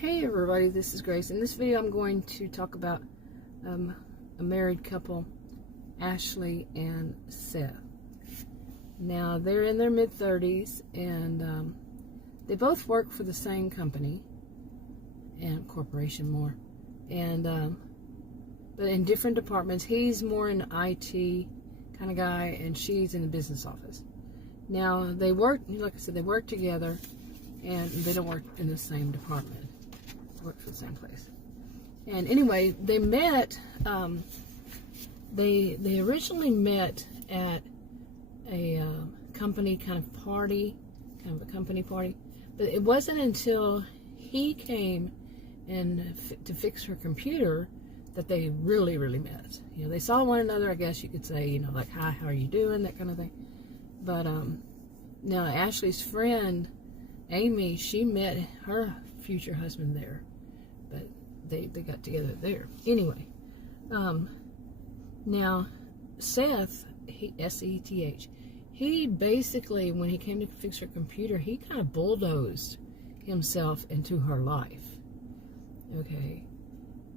Hey everybody, this is Grace. In this video I'm going to talk about a married couple, Ashley and Seth. Now they're in their mid-30s and they both work for the same company and corporation more, and but in different departments. He's more an IT kind of guy and she's in the business office. Now they work, like I said, they work together and they don't work in the same department. Work for the same place. And anyway, they met. They originally met at a company kind of party, kind of a company party. But it wasn't until he came and to fix her computer that they really met. You know, they saw one another. I guess you could say, you know, like, hi, how are you doing, that kind of thing. But now Ashley's friend Amy, she met her future husband there. But they got together there. Anyway, now Seth, S-E-T-H, he basically, when he came to fix her computer, he kind of bulldozed himself into her life. Okay,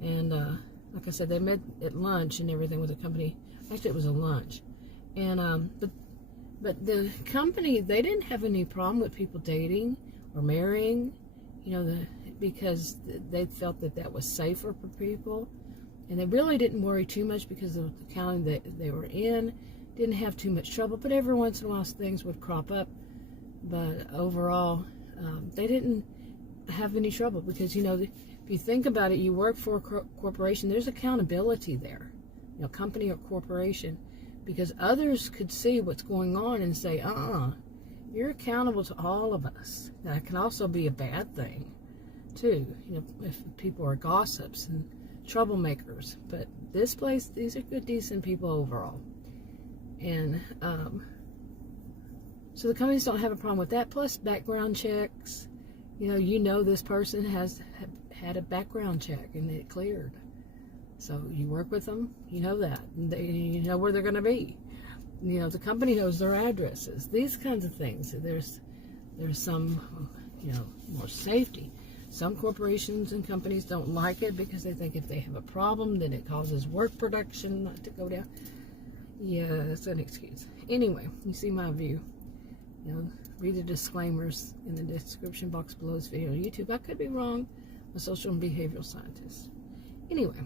and like I said, they met at lunch and everything with the company. Actually, it was a lunch, and but the company, they didn't have any problem with people dating or marrying, you know, because they felt that that was safer for people, and they really didn't worry too much because of the county that they were in. Didn't have too much trouble, but every once in a while things would crop up. But overall, they didn't have any trouble because, you know, if you think about it, you work for a corporation, there's accountability there, you know, company or corporation, because others could see what's going on and say, you're accountable to all of us. That can also be a bad thing too, you know, if people are gossips and troublemakers. But this place, these are good, decent people overall. And so the companies don't have a problem with that. Plus background checks, you know this person has had a background check and it cleared. So you work with them, you know that, and you know where they're going to be. You know, the company knows their addresses. These kinds of things. There's some, you know, more safety. Some corporations and companies don't like it because they think if they have a problem, then it causes work production not to go down. Yeah, that's an excuse. Anyway, you see my view. You know, read the disclaimers in the description box below this video on YouTube. I could be wrong. I'm a social and behavioral scientist. Anyway,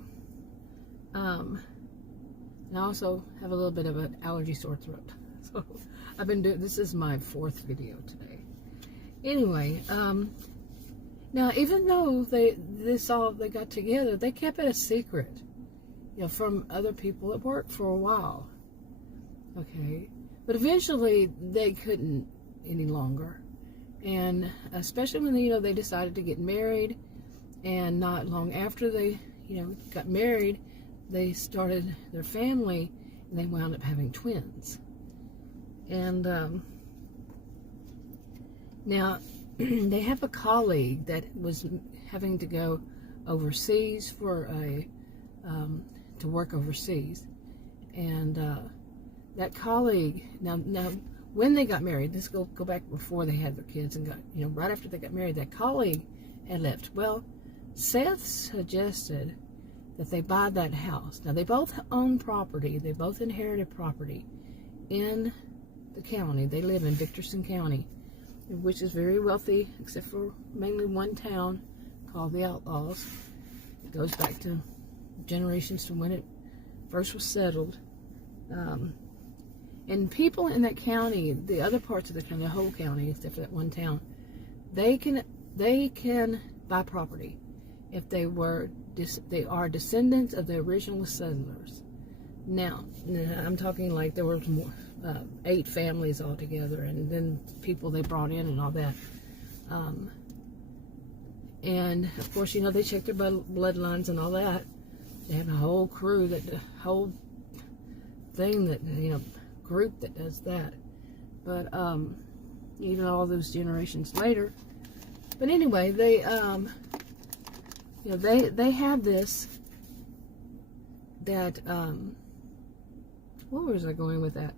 and I also have a little bit of an allergy sore throat. So I've been doing, this is my 4th video today. Anyway, now even though they got together, they kept it a secret, you know, from other people at work for a while. Okay, but eventually they couldn't any longer, and especially when they decided to get married, and not long after they got married, they started their family, and they wound up having twins. And now they have a colleague that was having to go overseas for to work overseas, and that colleague, now when they got married, let's go back before they had their kids and got, right after they got married, that colleague had left. Well, Seth suggested that they buy that house. Now they both own property, they both inherited property in the county. They live in Victorson County, which is very wealthy, except for mainly one town called the Outlaws. It goes back to generations to when it first was settled. And people in that county, the other parts of the county, the whole county, except for that one town, they can buy property if they are descendants of the original settlers. Now I'm talking like there were more, 8 families altogether, and then people they brought in and all that. And of course, they check their bloodlines and all that. They have a whole crew, the whole thing that, group that does that. But even all those generations later. But anyway, they they have this, that where was I going with that?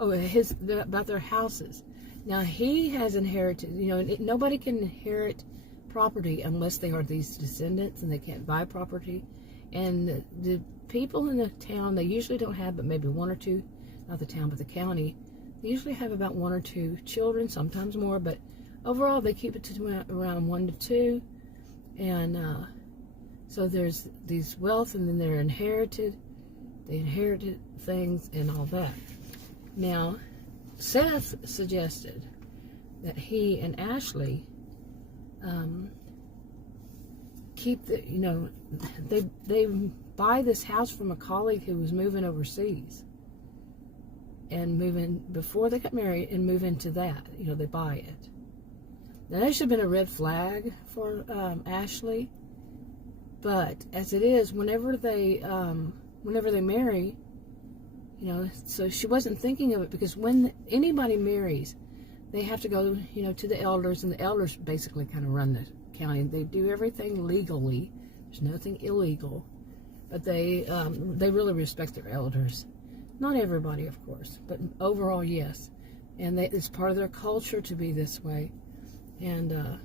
About their houses. Now he has inherited, nobody can inherit property unless they are these descendants and they can't buy property. And the people in the town, they usually don't have but maybe one or two, not the town but the county, they usually have about one or two children, sometimes more, but overall they keep it to around 1 to 2. And so there's these wealth, and then they inherited things and all that. Now Seth suggested that he and Ashley keep the, they buy this house from a colleague who was moving overseas, and moving before they got married, and move into that. They buy it. Now that should have been a red flag for Ashley, but as it is, whenever they marry, so she wasn't thinking of it, because when anybody marries, they have to go, to the elders, and the elders basically kind of run the county. They do everything legally. There's nothing illegal, but they really respect their elders. Not everybody, of course, but overall, yes. And it's part of their culture to be this way. And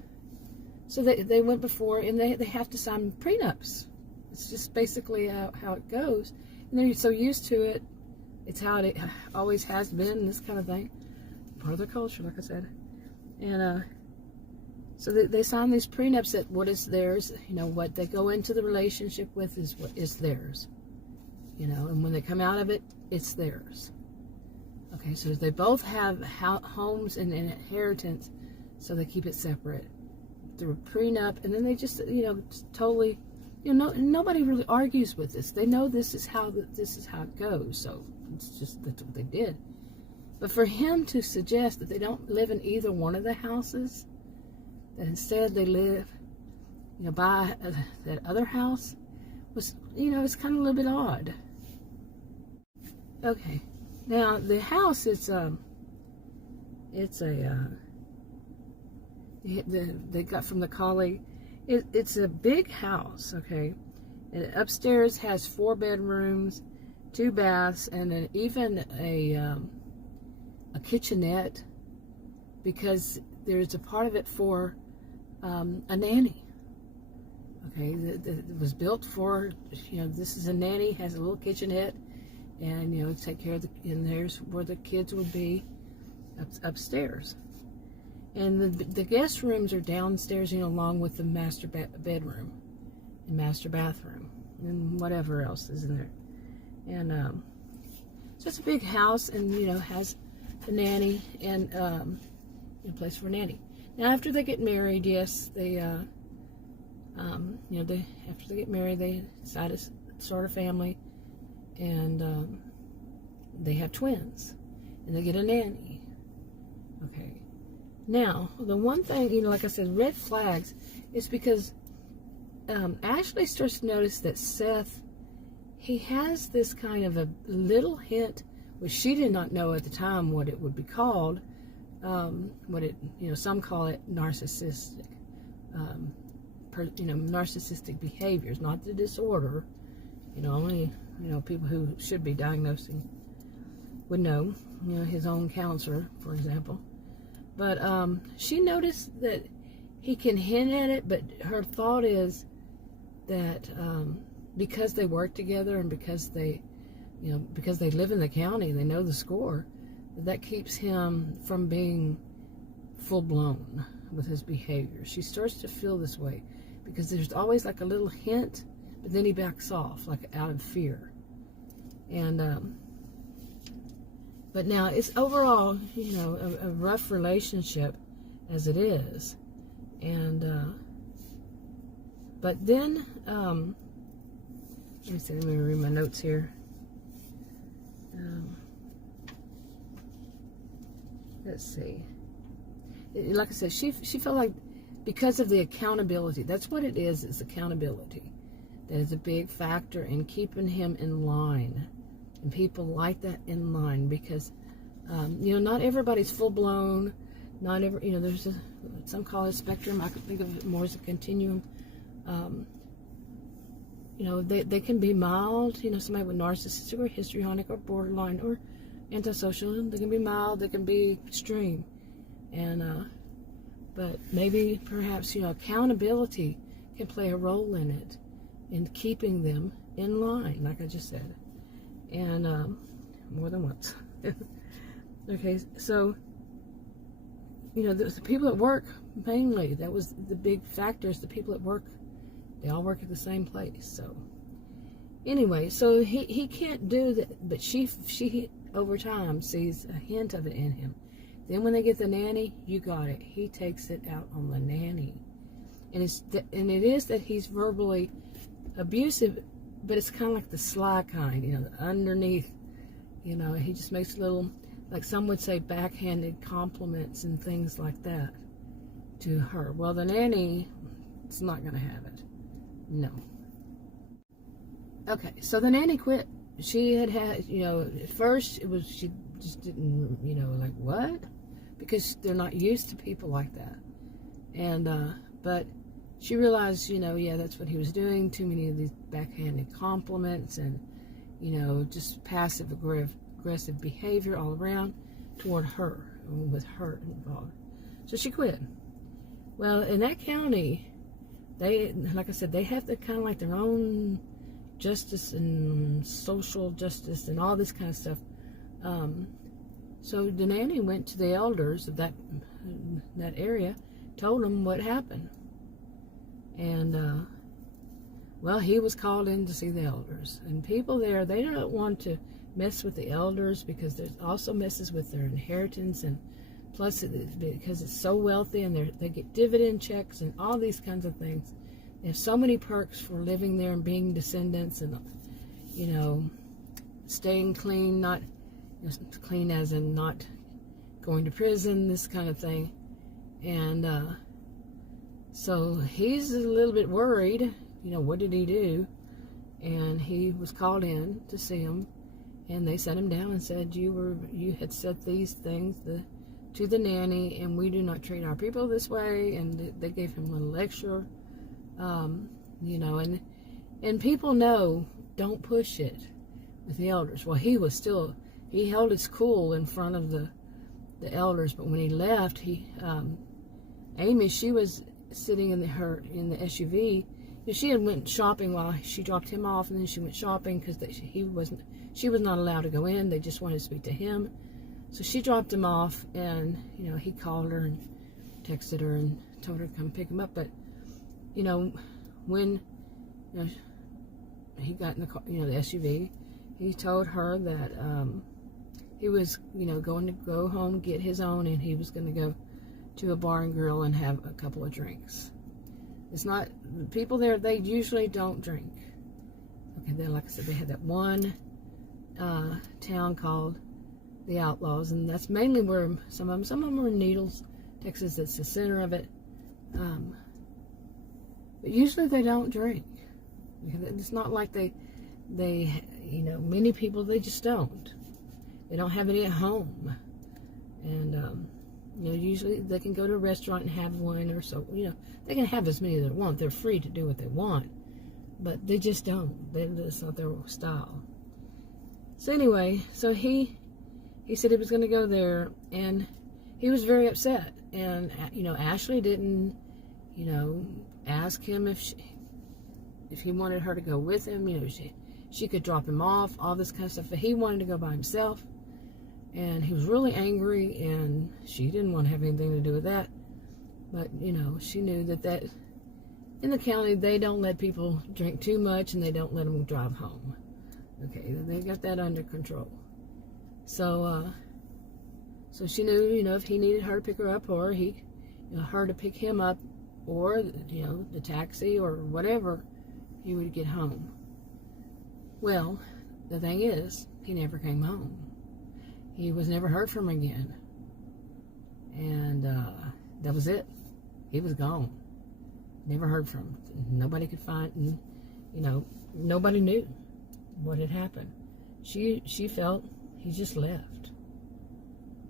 so they went before, and they have to sign prenups. It's just basically how it goes. And they're so used to it. It's how it always has been, this kind of thing. Part of their culture, like I said. And so they sign these prenups that what is theirs, what they go into the relationship with is what is theirs. And when they come out of it, it's theirs. Okay, so they both have homes and inheritance, so they keep it separate through a prenup, and then they just, totally, nobody really argues with this. They know this is how it goes, so it's just, that's what they did. But for him to suggest that they don't live in either one of the houses, that instead they live, by that other house, was, it's kind of a little bit odd. Okay, now the house is they got from the colleague. It's a big house, okay, and upstairs has 4 bedrooms, 2 baths, and even a kitchenette, because there's a part of it for a nanny. Okay, it was built for, this is a nanny, has a little kitchenette, and take care of and there's where the kids would be upstairs. And the guest rooms are downstairs, along with the master bedroom and master bathroom and whatever else is in there. And so it's a big house, and has the nanny and a place for a nanny. Now after they get married, yes, they after they get married, they decide to start a family, and they have twins, and they get a nanny. Okay. Now, the one thing, like I said, red flags, is because Ashley starts to notice that Seth, he has this kind of a little hint, which she did not know at the time what it would be called, some call it narcissistic, narcissistic behaviors, not the disorder, only, people who should be diagnosing would know, his own counselor, for example. But she noticed that he can hint at it, but her thought is that because they work together, and because they live in the county, they know the score, that keeps him from being full-blown with his behavior. She starts to feel this way, because there's always like a little hint, but then he backs off, like out of fear. And but now it's overall, a rough relationship as it is. And but then let me see, let me read my notes here. Let's see. Like I said, she felt like, because of the accountability, that's what it is accountability. That is a big factor in keeping him in line. And people like that in line, because, not everybody's full-blown. Not every, there's some call it a spectrum. I could think of it more as a continuum. They can be mild, somebody with narcissistic or histrionic or borderline or antisocial. They can be mild, they can be extreme. And, But maybe, perhaps, accountability can play a role in it, in keeping them in line, like I just said. And more than once. Okay, so, the people at work, mainly, that was the big factors. The people at work, they all work at the same place. So, anyway, so he can't do that, but she over time sees a hint of it in him. Then when they get the nanny, you got it. He takes it out on the nanny. And it is that he's verbally abusive, but it's kind of like the sly kind, the underneath, he just makes little, like some would say, backhanded compliments and things like that to her. Well, the nanny is not going to have it. No. Okay, so the nanny quit. She had, at first it was, she just didn't, like, what? Because they're not used to people like that. And, but she realized, yeah, that's what he was doing. Too many of these backhanded compliments and, just passive aggressive behavior all around toward her, with her involved. So she quit. Well, in that county, they, like I said, they have kind of like their own justice and social justice and all this kind of stuff. So the nanny went to the elders of that area, told them what happened. And, well, he was called in to see the elders. And people there, they don't want to mess with the elders because there's also messes with their inheritance, and plus because it's so wealthy and they get dividend checks and all these kinds of things. They have so many perks for living there and being descendants and, staying clean, not clean as in not going to prison, this kind of thing. And so he's a little bit worried, what did he do? And he was called in to see him, and they sat him down and said, you had said these things to the nanny, and we do not treat our people this way. And they gave him a little lecture, and people know, don't push it with the elders. Well, he held his cool in front of the elders, but when he left, Amy, she was sitting in the SUV. She had went shopping while she dropped him off, and then she went shopping because she was not allowed to go in. They just wanted to speak to him. So she dropped him off, and he called her and texted her and told her to come pick him up. But when he got in the car, the SUV, he told her that he was going to go home, get his own, and he was going to go to a bar and grill and have a couple of drinks. It's not, people there, they usually don't drink. Okay, then like I said, they had that one town called the Outlaws, and that's mainly where some of them are in Needles, Texas. That's the center of it. But usually they don't drink. It's not like they many people, they just don't. They don't have any at home. And, usually they can go to a restaurant and have one or so, they can have as many as they want. They're free to do what they want, but they just don't. That's not their style. So anyway, so he said he was going to go there, and he was very upset. And, Ashley didn't, ask him if he wanted her to go with him. She could drop him off, all this kind of stuff. But he wanted to go by himself. And he was really angry, and she didn't want to have anything to do with that. But, she knew that in the county, they don't let people drink too much, and they don't let them drive home. Okay, they got that under control. So, so she knew, if he needed her to pick her up, or her to pick him up, or, the taxi or whatever, he would get home. Well, the thing is, he never came home. He was never heard from again. And that was it. He was gone. Never heard from him. Nobody could find, nobody knew what had happened. She felt he just left.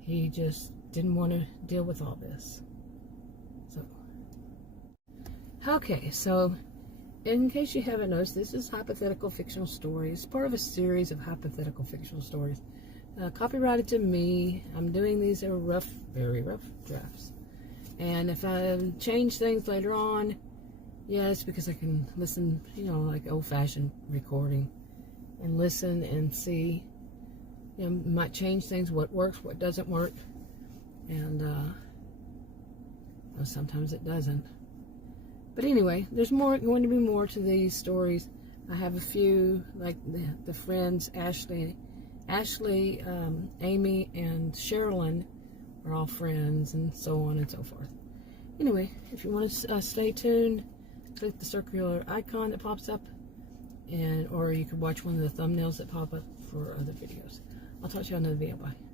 He just didn't want to deal with all this. So, okay, so in case you haven't noticed, this is hypothetical fictional stories, part of a series of hypothetical fictional stories. Copyrighted to me. I'm doing these, they're rough, very rough drafts. And if I change things later on, yeah, it's because I can listen, you know, like old-fashioned recording, and listen and see. You know, might change things, what works, what doesn't work, and sometimes it doesn't. But anyway, there's going to be more to these stories. I have a few, like the friends, Ashley, Amy, and Sherilyn are all friends, and so on and so forth. Anyway, if you want to stay tuned, click the circular icon that pops up, or you could watch one of the thumbnails that pop up for other videos. I'll talk to you on another video. Bye.